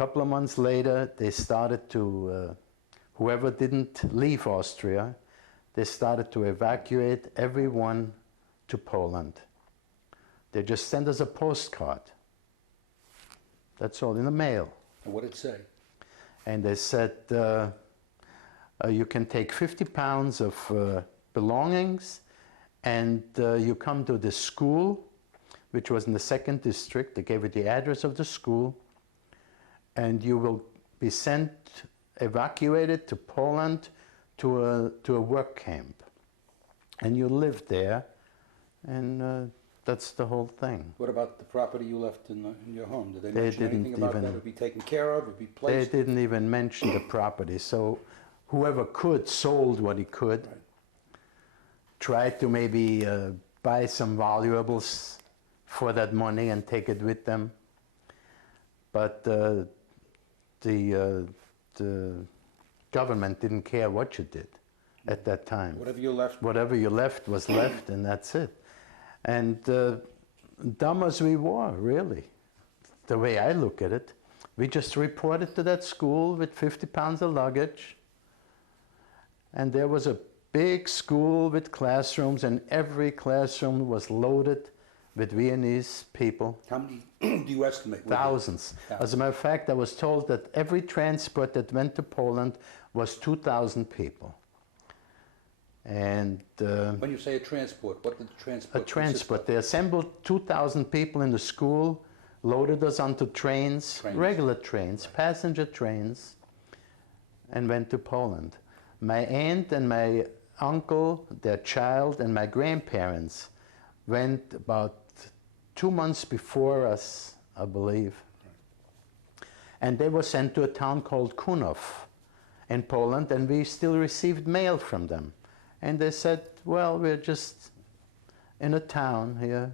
couple of months later, they started to, whoever didn't leave Austria, they started to evacuate everyone to Poland. They just sent us a postcard. That's all, in the mail. And what did it say? And they said, you can take 50 pounds of belongings, and you come to the school, which was in the 2nd district. They gave you the address of the school, and you will be sent, evacuated to Poland to a work camp. And you live there, and that's the whole thing. What about the property you left in your home? Did they mention anything about that? Would it be taken care of? Would it be placed? They didn't even mention the property. So whoever could sold what he could. Right. Tried to maybe buy some valuables for that money and take it with them. But the government didn't care what you did at that time. Whatever you left was left, and that's it. And dumb as we were, really, the way I look at it, we just reported to that school with 50 pounds of luggage, and there was a big school with classrooms, and every classroom was loaded with Viennese people. How many do you estimate? Thousands. As a matter of fact, I was told that every transport that went to Poland was 2,000 people. And when you say a transport, what did the transport? A transport. They assembled 2,000 people in the school, loaded us onto trains, regular trains, right. Passenger trains, and went to Poland. My aunt and my uncle, their child, and my grandparents went about 2 months before us, I believe. Right. And they were sent to a town called Kunów in Poland, and we still received mail from them. And they said, well, we're just in a town here,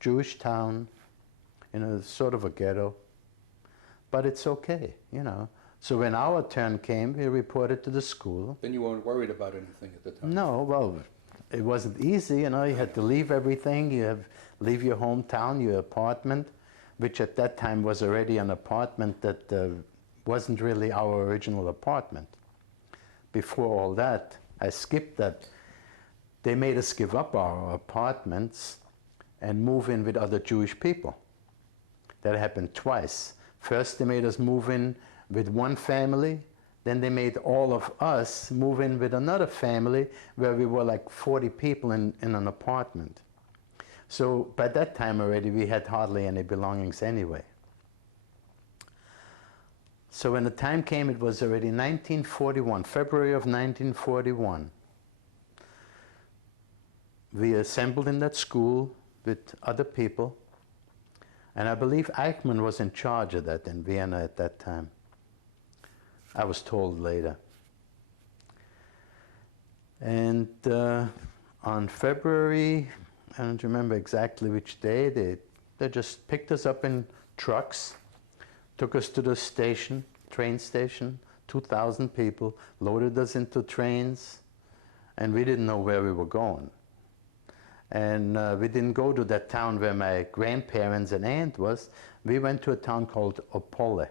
Jewish town, in a sort of a ghetto, but it's okay, you know. So when our turn came, we reported to the school. Then you weren't worried about anything at the time? No, well, it wasn't easy, you know. You had to leave everything. Leave your hometown, your apartment, which at that time was already an apartment that wasn't really our original apartment. Before all that, I skipped that. They made us give up our apartments and move in with other Jewish people. That happened twice. First, they made us move in with one family, then they made all of us move in with another family where we were like 40 people in an apartment. So by that time already we had hardly any belongings anyway. So when the time came, it was already 1941, February of 1941. We assembled in that school with other people, and I believe Eichmann was in charge of that in Vienna at that time. I was told later. And on February, I don't remember exactly which day, they just picked us up in trucks, took us to the station, train station, 2,000 people, loaded us into trains, and we didn't know where we were going. And we didn't go to that town where my grandparents and aunt was. We went to a town called Opole,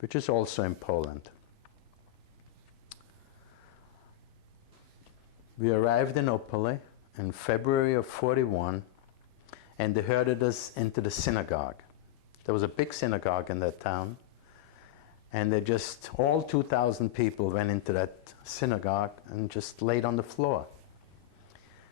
which is also in Poland. We arrived in Opole in February of 41, and they herded us into the synagogue. There was a big synagogue in that town, and they just, all 2,000 people went into that synagogue and just laid on the floor.